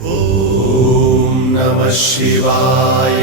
ॐ नमः शिवाय।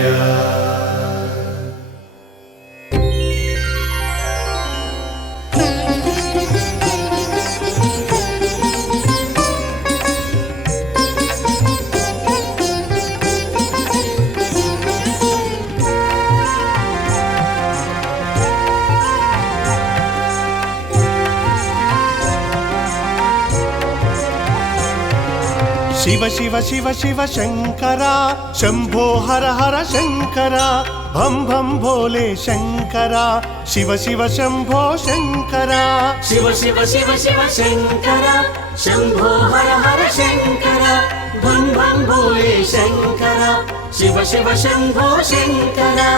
शिव शिव शिव शिव शंकरा, शंभो हर हर शंकरा, भम भम भोले शंकरा, शिव शिव शंभो शंकरा। शिव शिव शिव शिव शंकरा, शंभो हर हर शंकरा, भम भम भोले शंकरा, शिव शिव शंभो शंकरा।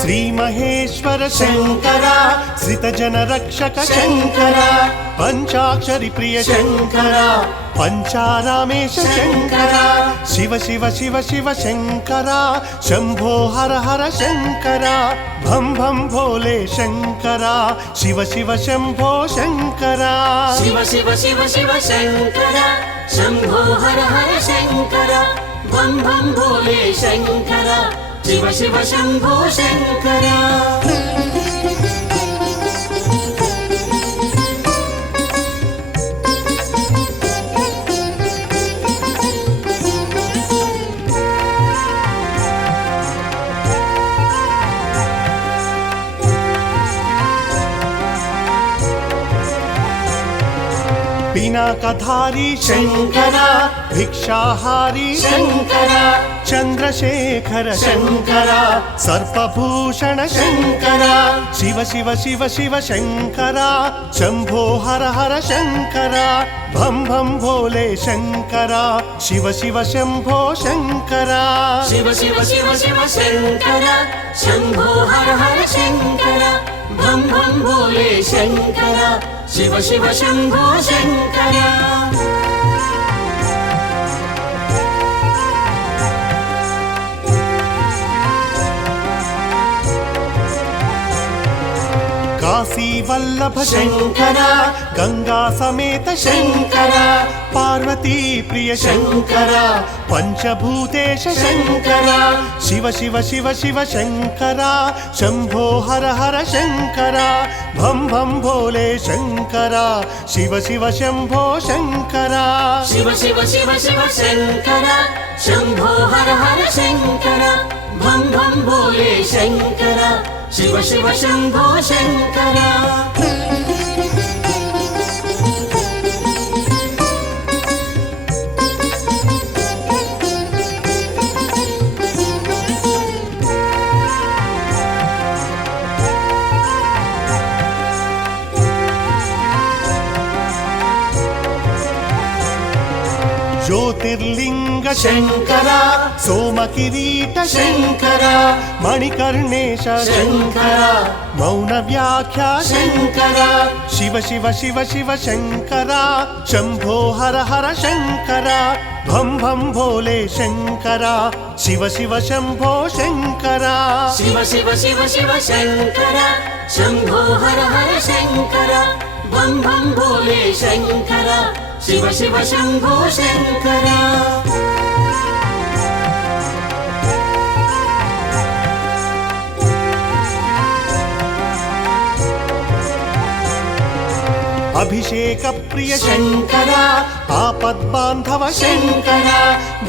श्री महेश्वर शंकरा, श्रितजन रक्षक शंकरा, पंचाक्षरी प्रिय शंकरा, पंचारामेश शंकरा, शिव शिव शिव शिव शंकरा, शंभो हर हर शंकरा, भम भम भोले शंकरा, शिव शिव शंभो शंकरा। शिव शिव शिव शिव शंकरा, शंभो हर हर शंकरा, भम भम भोले शंकरा, शिव शिव शंभो शंकरा। पिनाकधारी शंकरा, भिक्षाहारी शंकरा, चंद्रशेखर शंकरा, सर्पभूषण शंकरा, शिव शिव शिव शिव शंकरा, शंभो हर हर शंकरा, भम भम भोले शंकरा, शिव शिव शंभो शंकरा। शिव शिव शिव शिव शंकरा, शंभो हर हर शंकरा, भम भम भोले शंकरा, शिव शिव शंभो शंकरा। काशी वल्लभ शंकरा, गंगा समेत शंकरा, पार्वती प्रिय शंकरा, पंचभूतेश शंकरा, शिव शिव शिव शिव शंकरा, शंभो हर हर शंकरा, भम भम भोले शंकरा, शिव शिव शंभो शंकरा। शिव शिव शिव शिव शंकरा, शंभो हर हर शंकरा, भम भम भोले शंकरा, शिव शिव शंभो शंकरा। ज्योतिर्लिंग शंकरा, सोमकिरीट शंकरा, मणिकर्णेश शंकरा, मौन व्याख्या शंकरा, शिव शिव शिव शिव शंकरा, शंभो हर हर शंकरा, भम भम भोले शंकरा, शिव शिव शंभो शंकरा। शिव शिव शिव शिव शंकरा, शंभो हर हर शंकरा, भम भम भोले शंकरा, शिव शिव शंभो शंकरा। अभिषेक प्रिय शंकरा, आपद्बांधव शंकरा,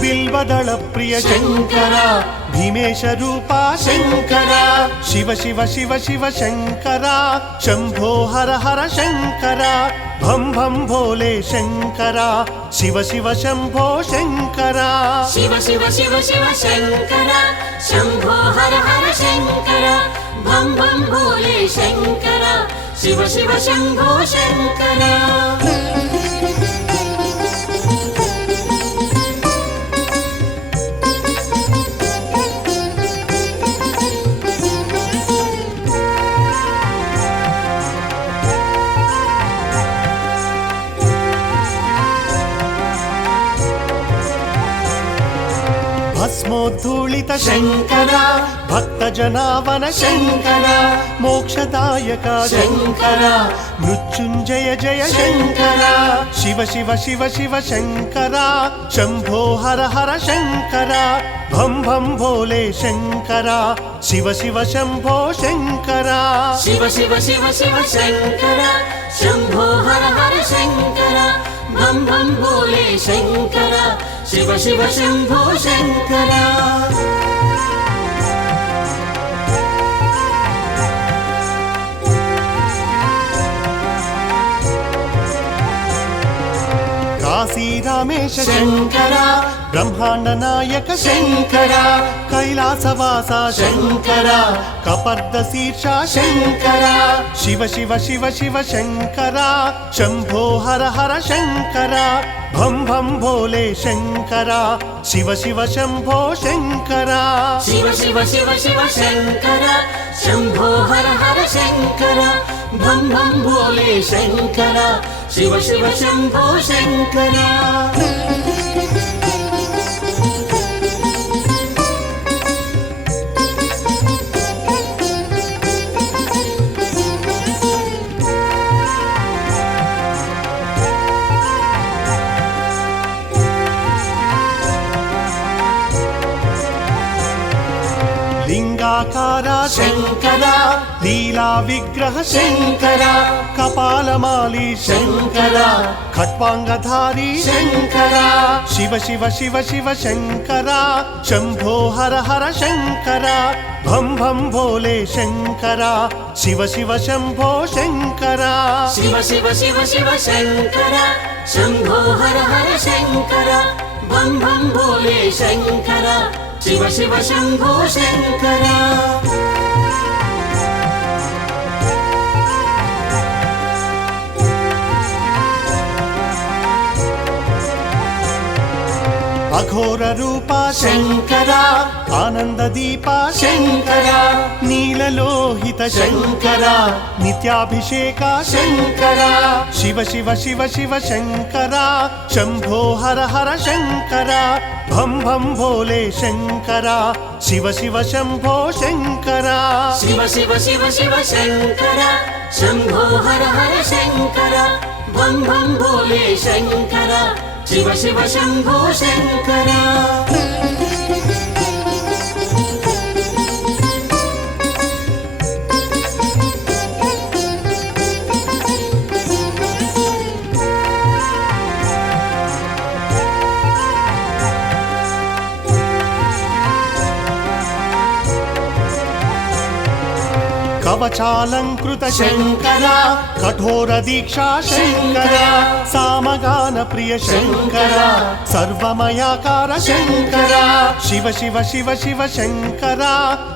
बिल्वदल प्रिय शंकरा, भीमेश रूपा शंकरा, शिव शिव शिव शिव शंकरा, शंभो हर हर शंकरा, भम भम भोले शंकरा, शिव शिव शंभो शंकरा। शिव शिव शिव शिव शंकरा, शंभो हर हर शंकरा, भम भम भोले शंकरा, शिव शिव शंभो शंकरा। శిరోద్ధూళిత శంకర భక్త జనావన శంకర మోక్షదాయక శంకర మృత్యుంజయ జయ శంకర శివ శివ శివ శివ శంకర శంభో హర హర శంకర భం భం భోలే శంకర శివ శివ శంభో శంకర శివ శివ శివ శివ శంకర శంభో హర హర శంకర భం భం భోలే శంకర శివ శివ శంభో శంకర కాశీ రామేశ శంకర బ్రహ్మాండ నాయక శంకర కైలాసవాస శంకర కపర్ద శీర్ష శంకర శివ శివ శివ శివ శంకర శంభో హర హర శంకర భం భం భోలే శంకర శివ శివ శంభో శంకర శివ శివ శివ శివ శంకర శంభో హర హర శంకర భం భం భోలే శంకర శివ శివ శంభో శంకర లింగాకార శంకర లీలా విగ్రహ శంకర కపాలమాలి శంకర ఖట్వాంగధారి శంకర శివ శివ శివ శివ శంకర శంభో హర హర శంకర భం భం భోలే శంకర శివ శివ శంభో శంకర శివ శివ శివ శివ శంకర శంభో హర హర శంకర భం భం భోలే శంకర శివ శివ శంభో శంకర అఘోర రూప శంకర ఆనంద దీప శంకర నీలలోహిత శంకర నిత్యాభిషేక శంకర శివ శివ శివ శివ శంకర శంభో హర హర శంకర భం భం భోలే శంకర శివ శివ శంభో శంకర శివ శివ శివ శివ శంకర శంభో హర హర శంకర భం భం భోలే శంకర శివ శివ శంభో శంకర కవచాలంకృత శంకర కఠోర దీక్షా శంకర సామగాన ప్రియ శంకర సర్వమయాకార శంకర శివ శివ శివ శివ శంకర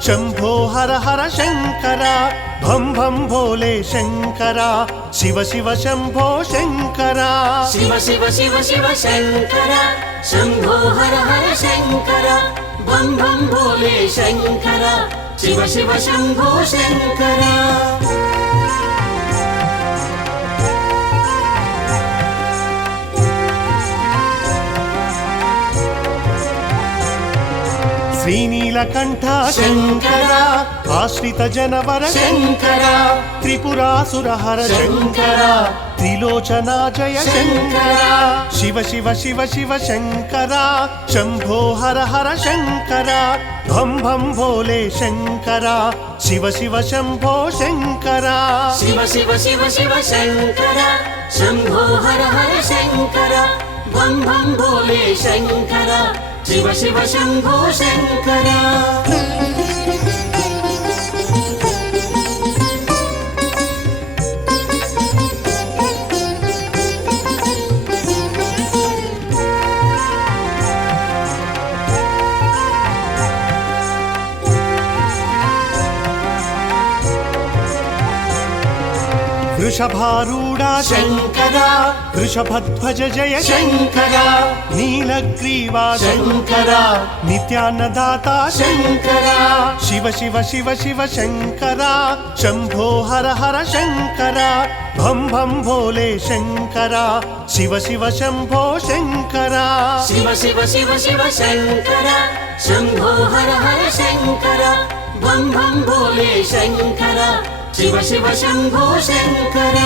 శంభో హర హర శంకర భం భం భోలే శంకర శివ శివ శంభో శంకర శివ శివ శివ శివ శంకర శంభో హర హర శంకర భం భం భోలే శంకర శివ శివ శంభో శంకర శ్రీనీలకంఠ శంకర ఆశ్రిత జనవర శంకర త్రిపురాసుర హర శంకర త్రిలోచనా జయ శంకర శివ శివ శివ శివ శంకర శంభో హర హర శంకర భం భం భోలే శంకర శివ శివ శంభో శంకర శివ శివ శివ శివ శంకర శంభో హర హర శంకర భం భం భోలే శంకర శివ శివ శంభో శంకర వృషభారూఢ శంకర వృషభధ్వజ జయ శంకర నీలగ్రీవా శంకర నిత్యాన్నదాత శంకర శివ శివ శివ శివ శంకర శంభో హర హర శంకర భం భం భోలే శంకర శివ శివ శంభో శంకర శివ శివ శివ శివ శంకర शंभो हर हर शंकर बम बम भोले शंकर शिव शिव शंभो शंकर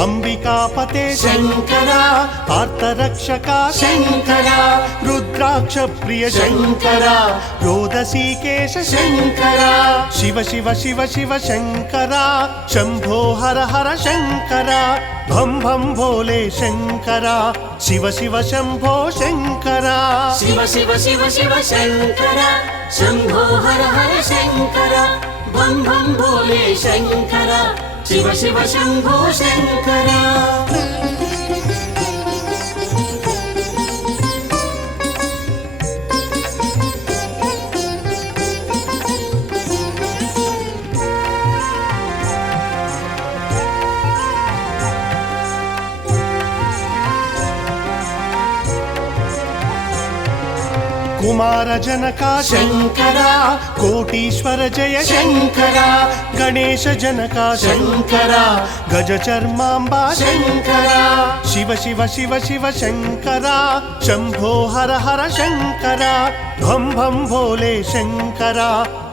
अंबिकापते शंकरा आर्तरक्षका शंकरा रुद्राक्ष प्रिय शंकरा रोदसीकेश शंकरा शिव शिव शिव शिव शंकरा शंभो हर हर शंकरा भम भम भोले शंकरा शिव शिव शंभो शंकरा शिव शिव शिव शिव शंकरा शंभो हर हर शंकरा बम बम भोले शंकरा शिव शिव शंभो शंकरा कुमार जनका शंकरा कोटीश्वर जय शंकरा गणेश जनका शंकरा गज चर्मांबा शंकरा शिव शिव शिव शिव शंकरा शंभो हर हर शंकरा भम भम भोले शंकरा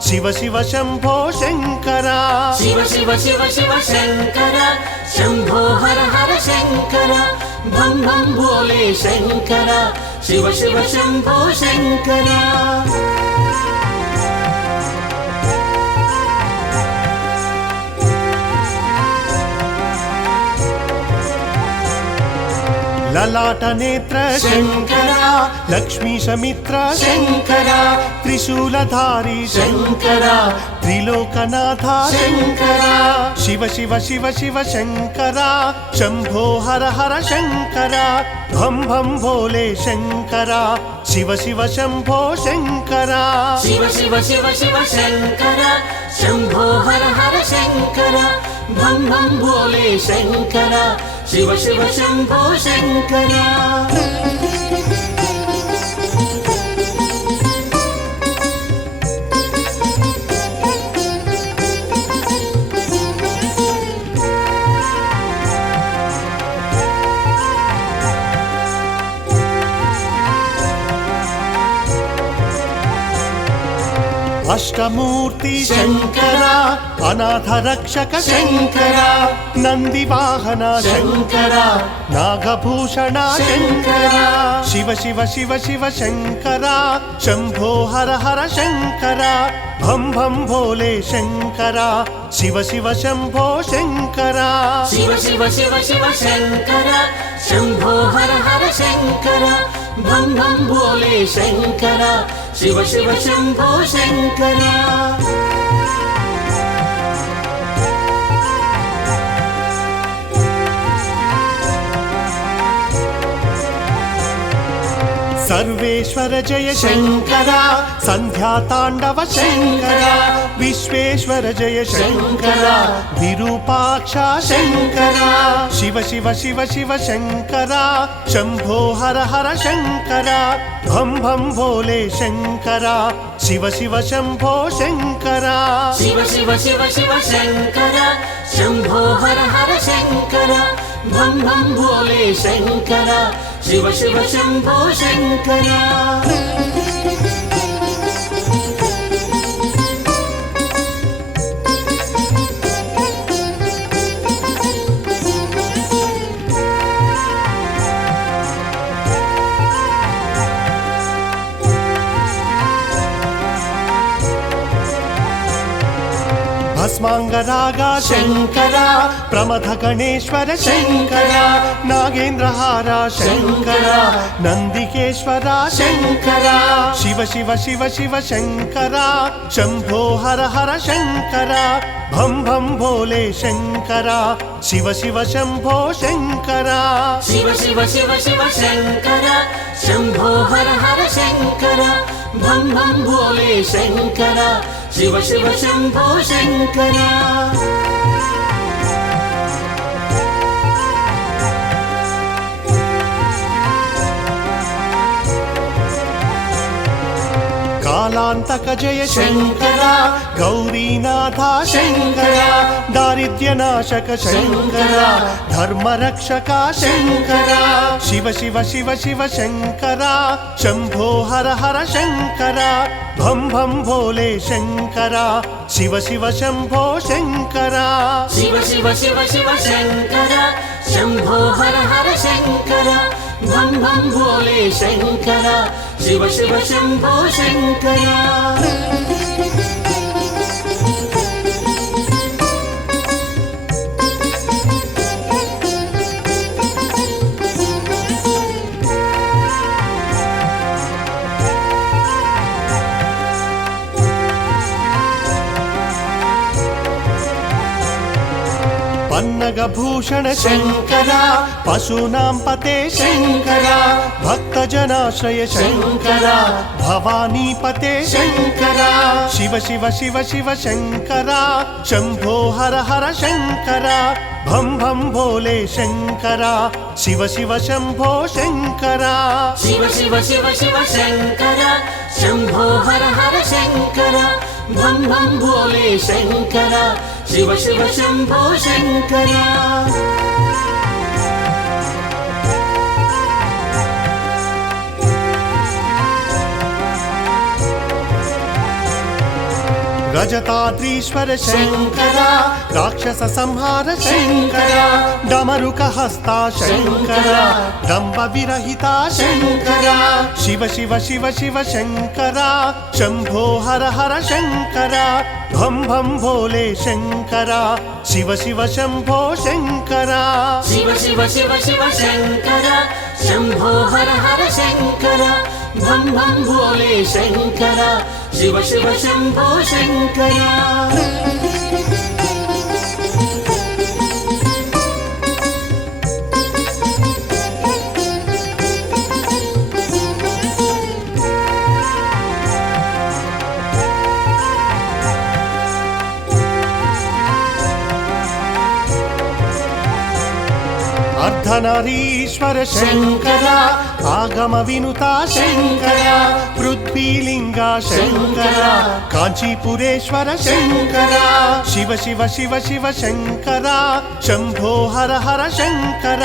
शिव शिव शंभो शंकरा शिव शिव शिव शिव शंकरा शंभो हर हर शंकरा बम बम भोले शंकरा शिव शिव शंभो शंकरा ललाट नेत्र शंकरा लक्ष्मी समित्र शंकरा त्रिशूलधारी शंकरा त्रिलोकनाथा शंकरा शिव शिव शिव शिव शंकरा शंभो हर हर शंकरा भम भम भोले शंकरा शिव शिव शंभो शंकरा शिव शिव शिव शिव शंकरा शंभो हर हर शंकरा बम बम भोले शंकरा शिव शिव शंभो शंकरा अष्टमूर्ति शंकरा अनाथ रक्षक शंकरा नंदिवाहन शंकरा नागभूषण शंकरा शिव शिव शिव शिव शंकरा शंभो हर हर शंकरा भम भम भोले शंकरा शिव शिव शंभो शंकरा शिव शिव शिव शिव शंकरा शंभो हर हर शंकरा बम बम भोले शंकरा शिव शिव शंभो शंकरा सर्वेश्वर जय शंकरा संध्या तांडव शंकरा विश्वेश्वर जय शंकरा विरूपाक्षा शंकरा शिव शिव शिव शिव शंकरा शंभो हर हर शंकरा भम भम भोले शंकरा शिव शिव शंभो शंकरा शिव शिव शिव शिव शंकरा शंभो हर हर शंकरा बम बम भोले शंकरा शिव शिव शंभो शंकरा भस्मांगरागा शंकरा प्रमथ गणेश्वर शंकरा नागेंद्रहारा शंकरा नंदिकेश्वरा शंकरा शिव शिव शिव शिव शंकरा शंभो हर हर शंकरा भम भम भोले शंकरा शिव शिव शंभो शंकरा शिव शिव शिव शिव शंकरा शंभो हर हर शंकरा बम बम भोले शंकरा शिव शिव शंभो शंकरा काल కాలాంతక జయ శంకర గౌరీనాథ శంకర దారిద్ర్యనాశక శంకర ధర్మరక్షక శంకర శివ శివ శివ శివ శంకర శంభో హర హర శంకర భం భం భోలే శంకర శివ శివ శంభో శంకర శివ శివ శివ శివ శంకర శంభో హర హర శంకర భం భం భోలే శంకర శివ శివ శంభో శంకర పన్నగభూషణ శంకర పశూనాం పతే శంకర భక్తజనాశ్రయ శంకర భవానీపతే శంకర శివ శివ శివ శివ శంకర శంభో హర హర శంకర భం భం భోలే శంకర శివ శివ శంభో శంకర శివ శివ శివ శివ శంకర శంభో హర హర శంకర భం భం భోలే శంకర శివ శివ శంభో శంకర రజతాద్రీశ్వర శంకర రాక్షస సంహార శంకర డమరుక హస్త శంకర డంబ విరహిత శంకర శివ శివ శివ శివ శంకర శంభో హర హర శంకర భం భం భోలే శంకర శివ శివ శంభో శంకర శివ శివ శివ శివ శంకర శంభో హర హర శంకర భం భం భోలే శంకర శివ శివ శంభో శంకర అర్ధనారీశ్వర శంకర ఆగమ వినుత శంకర పృథ్వీలింగ శంకర కాంచీపురేశ్వర శంకర శివ శివ శివ శివ శంకర శంభో హర హర శంకర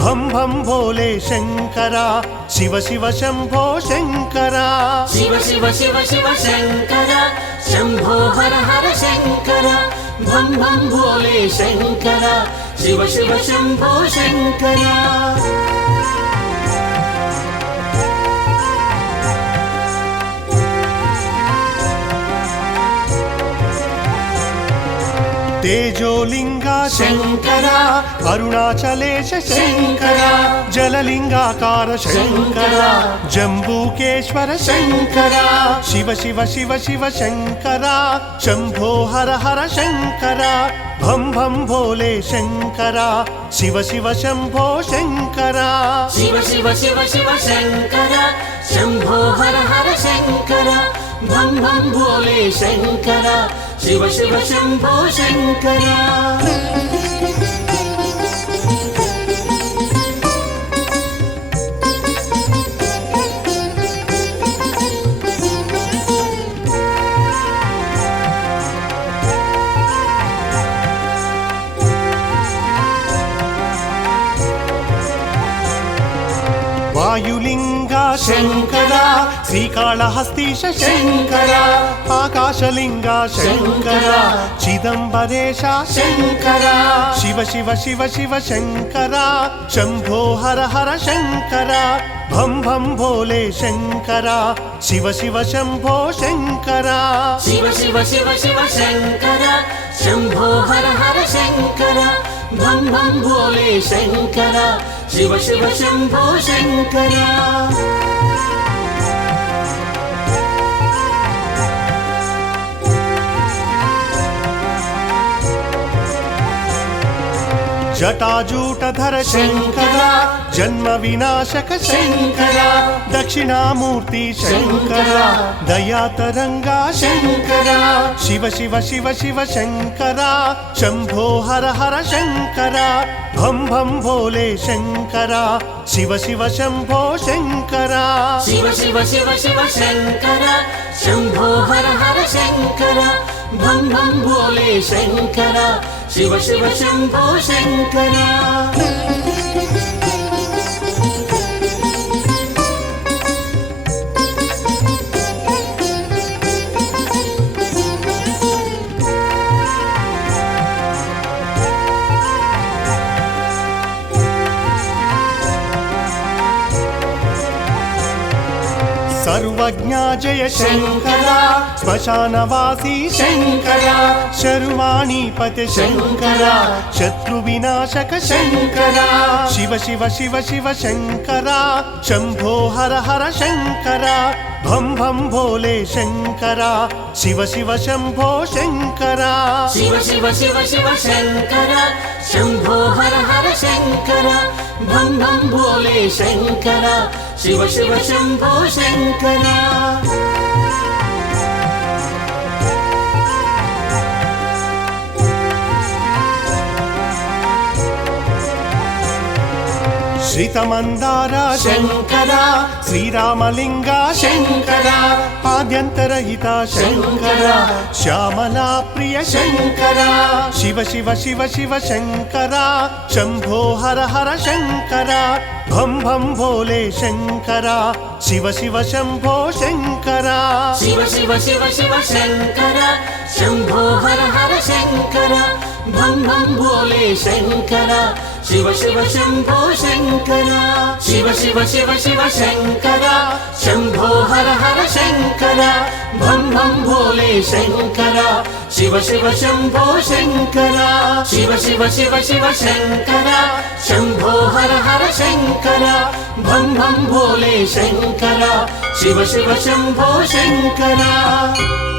భం భం భోలే శంకర శివ శివ శంభో శంకర శివ శివ శివ శివ శంకర శంభో హర హర శంకర భం భం భోలే శంకర శివ శివ శంభో శంకర తేజోలింగ శంకర అరుణాచలేశ శంకర జలలింగాకార శంకర జంబూకేశ్వర శంకర శివ శివ శివ శివ శంకర శంభో హర హర శంకర భం భం భోలే శంకర శివ శివ శంభో శంకర శివ శివ శివ శివ శంకర శంభో హర హర శంకర భం భం భోలే శంకర శివ శివ శంభో శంకర వాయులింగ శంకర శ్రీకాళహస్తీశ శంకర ఆకాశలింగ శంకర చిదంబరేశ శంకర శివ శివ శివ శివ శంకర శంభో హర హర శంకర భం భం భోలే శంకర శివ శివ శంభో శంకర శివ శివ శివ శివ శంకర శంభో హర హర శంకర భం భం భోలే శంకర శివ శివ శంభో శంకర జటాజూటధర శంకర జన్మ వినాశక శంకర దక్షిణామూర్తి శంకర దయాతరంగా శంకర శివ శివ శివ శివ శంకర శంభో హర హర శంకర భం భం భోలే శంకర శివ శివ శంభో శంకర శివ శివ శివ శివ శంకర శంభో హర హర శంకర భం భం భోలే శంకర శివ శివ శంభో శంకర सर्वज्ञा जय शंकर श्मशानवासी शंकर शर्वाणीपते शंकर शत्रुविनाशक शंकर शिव शिव शिव शिव शंकर शंभो हर हर शंकर भं भं भोले शंकर शिव शिव शंभो शंकर शिव शिव शिव शिव शंकर शंभो हर हर शंकर भं भं भोले शंकर शिव शिव शंभो शंकर श्रितमंदार शंकर श्रीरामलिंग शंकर आद्यंतरहित शंकर श्यामला प्रिय शंकर शिव शिव शिव शिव शंकर शंभो हर हर शंकर भं भं भोले शंकर शिव शिव शंभो शंकर शिव शिव शिव शिव शंकर शंभो हर हर शंकर भं भं भोले शंकर शिव शिव शंभो शंकर शिव शिव शिव शिव शंकर शंभो हर हर शंकर भं भं भोले शंकर शिव शिव शंभो शंकर शिव शिव शिव शिव शंकर शंभो हर हर शंकर भं भं भोले शंकर शिव शिव शंभो शंकर